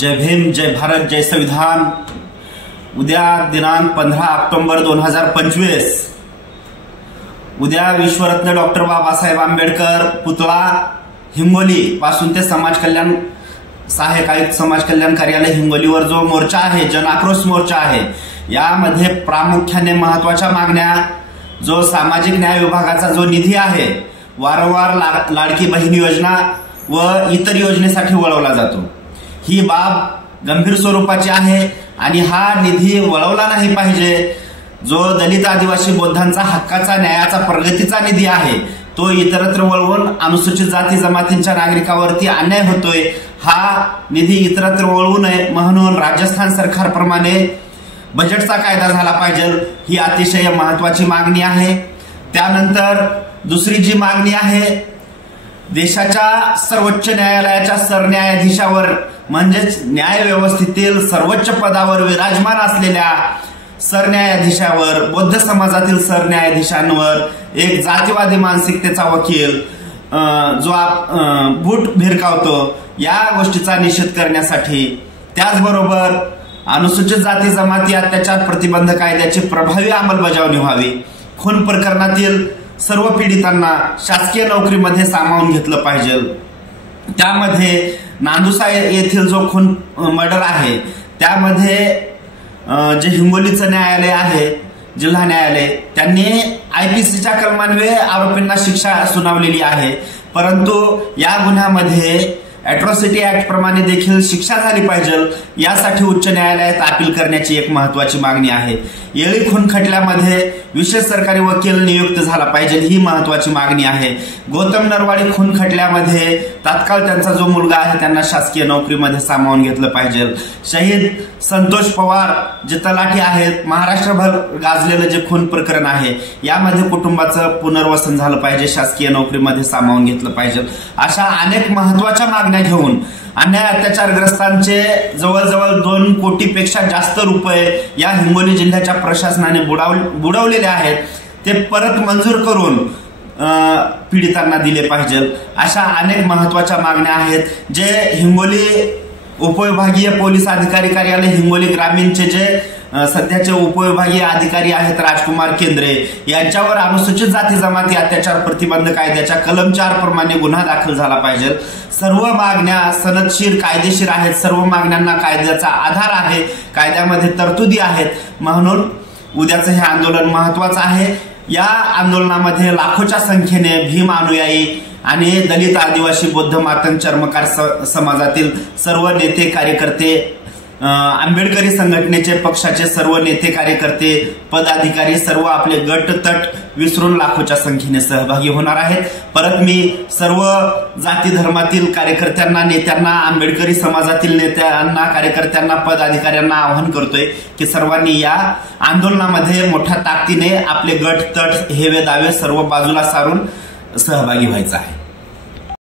जय भीम, जय भारत, जय संविधान। उद्या दिनांक 15 ऑक्टोबर 2025 उद्या विश्वरत्न डॉक्टर बाबासाहेब आंबेडकर पुतळा हिंगोली पासून ते समाज कल्याण सहाय्यक आयुक्त समाज कल्याण कार्यालय हिंगोलीवर जो मोर्चा आहे, जन आक्रोश मोर्चा आहे, यामध्ये प्रामुख्याने महत्वाच्या मागण्या, जो सामाजिक न्याय विभागाचा जो निधी आहे वारंवार लाडकी बहीण योजना व इतर योजनेसाठी वळवला जातो, ही बाब गंभीर स्वरूपाची आहे आणि हा निधी वळवला नाही पाहिजे। जो दलित आदिवासी बौद्धांचा हक्काचा न्यायाचा प्रगतीचा निधी आहे तो इतरत्र वळवून अनुसूचित जाती जमातींच्या नागरिकांवरती अन्याय होतोय, हा निधी इतरत्र वळवू नये म्हणून राजस्थान सरकारप्रमाणे बजेटचा कायदा झाला पाहिजे, ही अतिशय महत्वाची मागणी आहे। त्यानंतर दुसरी जी मागणी आहे, देशाच्या सर्वोच्च न्यायालयाच्या सरन्यायाधीशावर म्हणजेच न्याय व्यवस्थेतील सर्वोच्च पदावर विराजमान असलेल्या सरन्यायाधीशावर, बौद्ध समाजातील सरन्यायाधीशांवर एक जातीवादी मानसिकतेचा वकील जो बूट भिरकावतो, या गोष्टीचा निषेध करण्यासाठी, त्याचबरोबर अनुसूचित जाती जमाती अत्याचार प्रतिबंध कायद्याची प्रभावी अंमलबजावणी व्हावी, खून प्रकरणातील सर्व पीडितांना शासकीय नोकरीमध्ये सामावून घेतलं पाहिजे। त्यामध्ये नांदुसा येथील जो खून मर्डर आहे त्यामध्ये जे हिंगोलीचं न्यायालय आहे, जिल्हा न्यायालय, त्यांनी आयपीसीच्या कलमान्वये आरोपींना शिक्षा सुनावलेली आहे, परंतु या गुन्ह्यामध्ये अॅट्रॉसिटी ऍक्ट प्रमाणे देखील शिक्षा झाली पाहिजे, यासाठी उच्च न्यायालयात अपील करण्याची एक महत्वाची मागणी आहे। येळी खून खटल्यामध्ये विशेष सरकारी वकील नियुक्त झाला पाहिजे, ही महत्वाची मागणी आहे। गौतम नरवाडे खून खटल्यामध्ये तात्काळ त्यांचा जो मुलगा आहे त्यांना शासकीय नोकरीमध्ये सामावून घेतलं पाहिजे। शहीद संतोष पवार जे तलाठी आहेत, महाराष्ट्रभर गाजलेलं जे खून प्रकरण आहे यामध्ये कुटुंबाचं पुनर्वसन झालं पाहिजे, शासकीय नोकरीमध्ये सामावून घेतलं पाहिजे। अशा अनेक महत्वाच्या मागण्या घेऊन अन्याय अत्याचारग्रस्तांचे जवळजवळ 2 कोटीपेक्षा जास्त रुपये या हिंगोली जिल्ह्याच्या प्रशासनाने बुडवलेले आहेत, ते परत मंजूर करून पीडितांना दिले पाहिजे। अशा अनेक महत्वाच्या मागण्या आहेत, जे हिंगोली उपविभागीय पोलीस अधिकारी कार्यालय हिंगोली ग्रामीणचे जे सध्याचे उपविभागीय अधिकारी आहेत राजकुमार केंद्रे, यांच्यावर अनुसूचित जाती जमाती अत्याचार प्रतिबंध कायद्याच्या कलम 4 प्रमाणे गुन्हा दाखल झाला पाहिजे। सर्व मागण्या सनदशीर कायदेशीर आहेत, सर्व मागण्यांना कायद्याचा आधार आहे, कायद्यामध्ये तरतुदी आहेत, म्हणून उद्याचं हे आंदोलन महत्वाचं आहे। या आंदोलनामध्ये लाखोच्या संख्येने भीम अनुयायी आणि दलित आदिवासी बौद्ध मातंग चर्मकार समाजातील सर्व नेते कार्यकर्ते, आंबेडकरी संघटनेचे पक्षाचे सर्व नेते कार्यकर्ते, पदाधिकारी सर्व आपले गट तट विसरून लाखोच्या संख्येने सहभागी होणार आहेत। परत मी सर्व जाती धर्मातील कार्यकर्त्यांना, नेत्यांना, आंबेडकरी समाजातील नेत्यांना, कार्यकर्त्यांना, पदाधिकाऱ्यांना आवाहन करतोय की सर्वांनी या आंदोलनामध्ये मोठ्या ताकदीने आपले गट तट हेवे दावे सर्व बाजूला सारून सहभागी व्हायचं आहे।